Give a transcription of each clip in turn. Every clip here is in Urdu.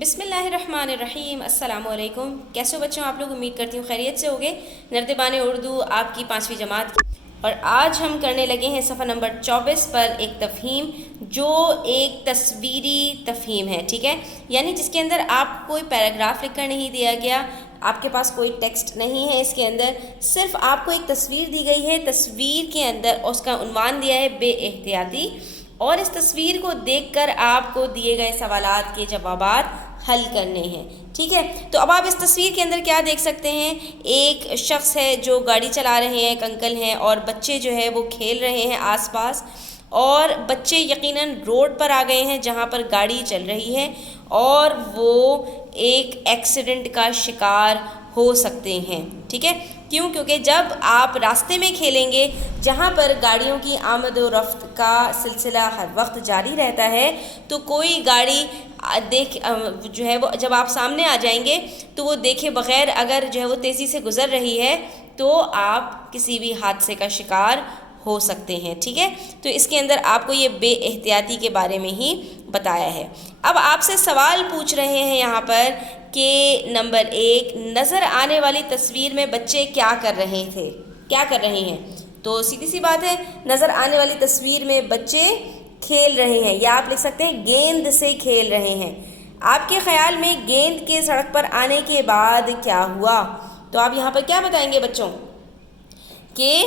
بسم اللہ الرحمن الرحیم۔ السلام علیکم۔ کیسے ہو بچوں؟ آپ لوگ امید کرتی ہوں خیریت سے ہوگے۔ نردبان اردو آپ کی 5ویں جماعت کی، اور آج ہم کرنے لگے ہیں صفحہ نمبر 24 پر ایک تفہیم جو ایک تصویری تفہیم ہے، ٹھیک ہے؟ یعنی جس کے اندر آپ کوئی پیراگراف لکھ کر نہیں دیا گیا، آپ کے پاس کوئی ٹیکسٹ نہیں ہے، اس کے اندر صرف آپ کو ایک تصویر دی گئی ہے، تصویر کے اندر اس کا عنوان دیا ہے بے احتیاطی، اور اس تصویر کو دیکھ کر آپ کو دیے گئے سوالات کے جوابات حل کرنے ہیں، ٹھیک ہے؟ تو اب آپ اس تصویر کے اندر کیا دیکھ سکتے ہیں؟ ایک شخص ہے جو گاڑی چلا رہے ہیں، ایک انکل ہیں، اور بچے جو ہے وہ کھیل رہے ہیں آس پاس، اور بچے یقیناً روڈ پر آ گئے ہیں جہاں پر گاڑی چل رہی ہے، اور وہ ایک ایکسیڈنٹ کا شکار ہو سکتے ہیں، ٹھیک ہے؟ کیوں؟ کیونکہ جب آپ راستے میں کھیلیں گے جہاں پر گاڑیوں کی آمد و رفت کا سلسلہ ہر وقت جاری رہتا ہے، تو کوئی گاڑی جو ہے وہ جب آپ سامنے آ جائیں گے تو وہ دیکھے بغیر اگر جو ہے وہ تیزی سے گزر رہی ہے تو آپ کسی بھی حادثے کا شکار ہو سکتے ہیں، ٹھیک ہے؟ تو اس کے اندر آپ کو یہ بے احتیاطی کے بارے میں ہی بتایا ہے۔ اب آپ سے سوال پوچھ رہے ہیں یہاں پر کہ نمبر 1، نظر آنے والی تصویر میں بچے کیا کر رہے تھے، کیا کر رہے ہیں؟ تو سیدھی سی بات ہے، نظر آنے والی تصویر میں بچے کھیل رہے ہیں، یا آپ لکھ سکتے ہیں گیند سے کھیل رہے ہیں۔ آپ کے خیال میں گیند کے سڑک پر آنے کے بعد کیا ہوا؟ تو آپ یہاں پر کیا بتائیں گے بچوں؟ کہ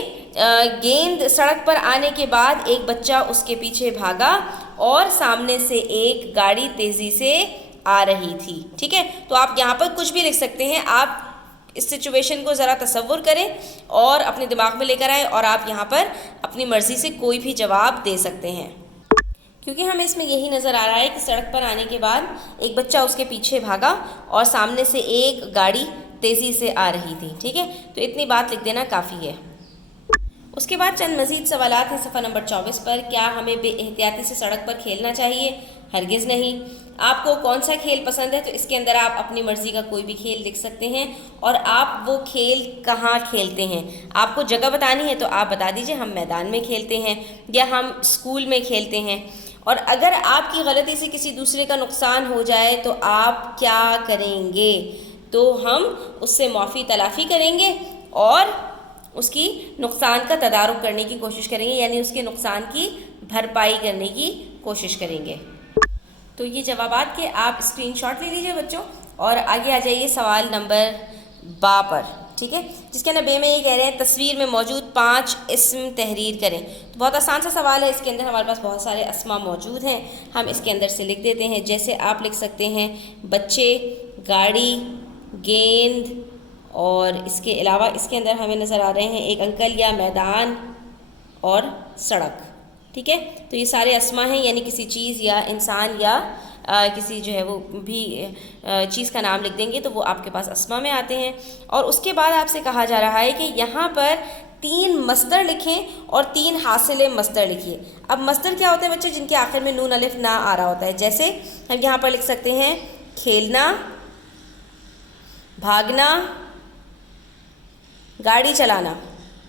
گیند سڑک پر آنے کے بعد ایک بچہ اس کے پیچھے بھاگا اور سامنے سے ایک گاڑی تیزی سے آ رہی تھی، ٹھیک ہے؟ تو آپ یہاں پر کچھ بھی لکھ سکتے ہیں، آپ اس سچویشن کو ذرا تصور کریں اور اپنے دماغ میں لے کر آئیں، اور آپ یہاں پر اپنی مرضی سے کوئی بھی جواب دے سکتے ہیں، کیونکہ ہمیں اس میں یہی نظر آ رہا ہے کہ سڑک پر آنے کے بعد ایک بچہ اس کے پیچھے بھاگا اور سامنے سے ایک گاڑی تیزی سے آ رہی تھی، ٹھیک ہے؟ تو اتنی بات لکھ دینا کافی ہے۔ اس کے بعد چند مزید سوالات ہیں صفحہ نمبر 24 پر۔ کیا ہمیں بے احتیاطی سے سڑک پر کھیلنا چاہیے؟ ہرگز نہیں۔ آپ کو کون سا کھیل پسند ہے؟ تو اس کے اندر آپ اپنی مرضی کا کوئی بھی کھیل لکھ سکتے ہیں، اور آپ وہ کھیل کہاں کھیلتے ہیں آپ کو جگہ بتانی ہے تو آپ بتا دیجئے، ہم میدان میں کھیلتے ہیں یا ہم اسکول میں کھیلتے ہیں، اور اگر آپ کی غلطی سے کسی دوسرے کا نقصان ہو جائے تو آپ کیا کریں گے؟ تو ہم اس سے معافی تلافی کریں گے اور اس کی نقصان کا تدارک کرنے کی کوشش کریں گے، یعنی اس کے نقصان کی بھرپائی کرنے کی کوشش کریں گے۔ تو یہ جوابات کے آپ اسکرین شاٹ لے لیجئے بچوں، اور آگے آ جائیے سوال نمبر 12 پر، ٹھیک ہے؟ جس کے اندر بے میں یہ کہہ رہے ہیں تصویر میں موجود 5 اسم تحریر کریں۔ تو بہت آسان سا سوال ہے، اس کے اندر ہمارے پاس بہت سارے اسما موجود ہیں، ہم اس کے اندر سے لکھ دیتے ہیں۔ جیسے آپ لکھ سکتے ہیں بچے، گاڑی، گیند، اور اس کے علاوہ اس کے اندر ہمیں نظر آ رہے ہیں ایک انکل یا میدان اور سڑک، ٹھیک ہے؟ تو یہ سارے اسما ہیں، یعنی کسی چیز یا انسان یا کسی جو ہے وہ بھی چیز کا نام لکھ دیں گے تو وہ آپ کے پاس اسما میں آتے ہیں۔ اور اس کے بعد آپ سے کہا جا رہا ہے کہ یہاں پر 3 مصدر لکھیں اور 3 حاصل مصدر لکھیے۔ اب مصدر کیا ہوتے ہیں بچے؟ جن کے آخر میں نون الف نہ آ رہا ہوتا ہے۔ جیسے ہم یہاں پر لکھ سکتے ہیں کھیلنا، بھاگنا، گاڑی چلانا،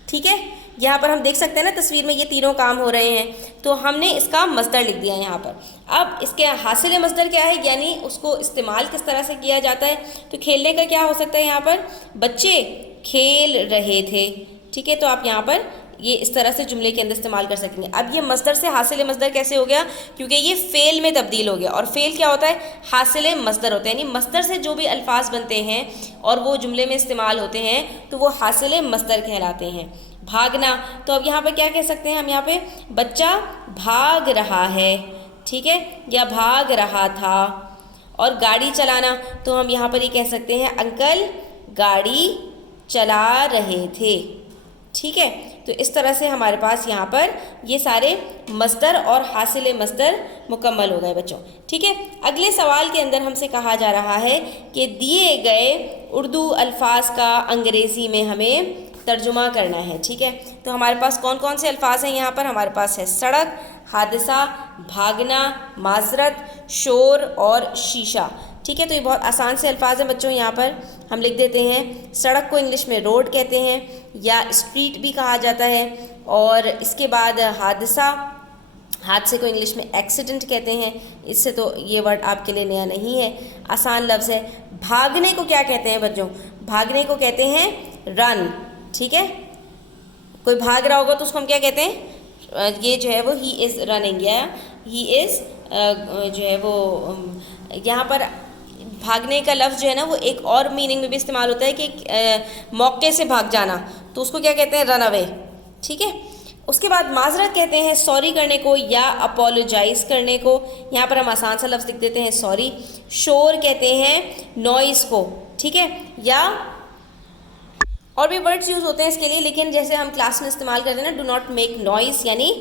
ٹھیک ہے؟ یہاں پر ہم دیکھ سکتے ہیں نا تصویر میں یہ تینوں کام ہو رہے ہیں، تو ہم نے اس کا مصدر لکھ دیا یہاں پر۔ اب اس کے حاصل مصدر کیا ہے، یعنی اس کو استعمال کس طرح سے کیا جاتا ہے؟ تو کھیلنے کا کیا ہو سکتا ہے؟ یہاں پر بچے کھیل رہے تھے، ٹھیک ہے؟ تو آپ یہاں پر یہ اس طرح سے جملے کے اندر استعمال کر سکیں گے۔ اب یہ مصدر سے حاصل مصدر کیسے ہو گیا؟ کیونکہ یہ فعل میں تبدیل ہو گیا، اور فعل کیا ہوتا ہے؟ حاصل مصدر ہوتا ہے، یعنی مصدر سے جو بھی الفاظ بنتے ہیں اور وہ جملے میں استعمال ہوتے ہیں تو وہ حاصل مصدر کہلاتے ہیں۔ بھاگنا، تو اب یہاں پہ کیا کہہ سکتے ہیں ہم؟ یہاں پہ بچہ بھاگ رہا ہے، ٹھیک ہے؟ یا بھاگ رہا تھا۔ اور گاڑی چلانا، تو ہم یہاں پر یہ کہہ سکتے ہیں انکل گاڑی چلا رہے تھے، ٹھیک ہے؟ تو اس طرح سے ہمارے پاس یہاں پر یہ سارے مصدر اور حاصل مصدر مکمل ہو گئے بچوں، ٹھیک ہے؟ اگلے سوال کے اندر ہم سے کہا جا رہا ہے کہ دیے گئے اردو الفاظ کا انگریزی میں ہمیں ترجمہ کرنا ہے، ٹھیک ہے؟ تو ہمارے پاس کون کون سے الفاظ ہیں یہاں پر؟ ہمارے پاس ہے سڑک، حادثہ، بھاگنا، معذرت، شور اور شیشہ، ٹھیک ہے؟ تو یہ بہت آسان سے الفاظ ہیں بچوں، یہاں پر ہم لکھ دیتے ہیں سڑک کو انگلش میں روڈ کہتے ہیں یا اسٹریٹ بھی کہا جاتا ہے، اور اس کے بعد حادثہ حادثے کو انگلش میں ایکسیڈنٹ کہتے ہیں، اس سے تو یہ ورڈ آپ کے لیے نیا نہیں ہے، آسان لفظ ہے۔ بھاگنے کو کیا کہتے ہیں بچوں؟ بھاگنے کو کہتے ہیں رن، ٹھیک ہے؟ کوئی بھاگ رہا ہوگا تو اس کو ہم کیا کہتے ہیں؟ یہ جو ہے وہ ہی از رننگ، یا ہی از جو ہے وہ یہاں پر بھاگنے کا لفظ جو ہے نا وہ ایک اور میننگ میں بھی استعمال ہوتا ہے کہ موقع سے بھاگ جانا، تو اس کو کیا کہتے ہیں؟ رن اوے، ٹھیک ہے؟ اس کے بعد معذرت کہتے ہیں سوری کرنے کو یا اپولوجائز کرنے کو، یہاں پر ہم آسان سا لفظ لکھ دیتے ہیں سوری۔ شور کہتے ہیں نوائز کو، ٹھیک ہے؟ یا اور بھی ورڈز یوز ہوتے ہیں اس کے لیے، لیکن جیسے ہم کلاس میں استعمال کرتے ہیں نا، ڈو ناٹ میک نوائز، یعنی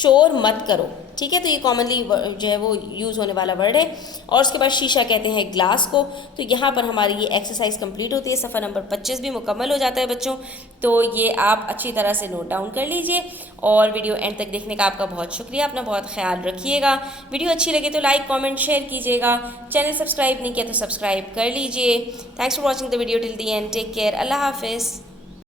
شور مت کرو، ٹھیک ہے؟ تو یہ کامنلی جو ہے وہ یوز ہونے والا ورڈ ہے۔ اور اس کے بعد شیشہ کہتے ہیں گلاس کو۔ تو یہاں پر ہماری یہ ایکسرسائز کمپلیٹ ہوتی ہے، صفحہ نمبر 25 بھی مکمل ہو جاتا ہے بچوں۔ تو یہ آپ اچھی طرح سے نوٹ ڈاؤن کر لیجئے، اور ویڈیو اینڈ تک دیکھنے کا آپ کا بہت شکریہ، اپنا بہت خیال رکھیے گا۔ ویڈیو اچھی لگے تو لائک کامنٹ شیئر کیجیے گا، چینل سبسکرائب نہیں کیا تو سبسکرائب کر لیجئے۔ Thanks for watching the video till the end, take care, اللہ حافظ۔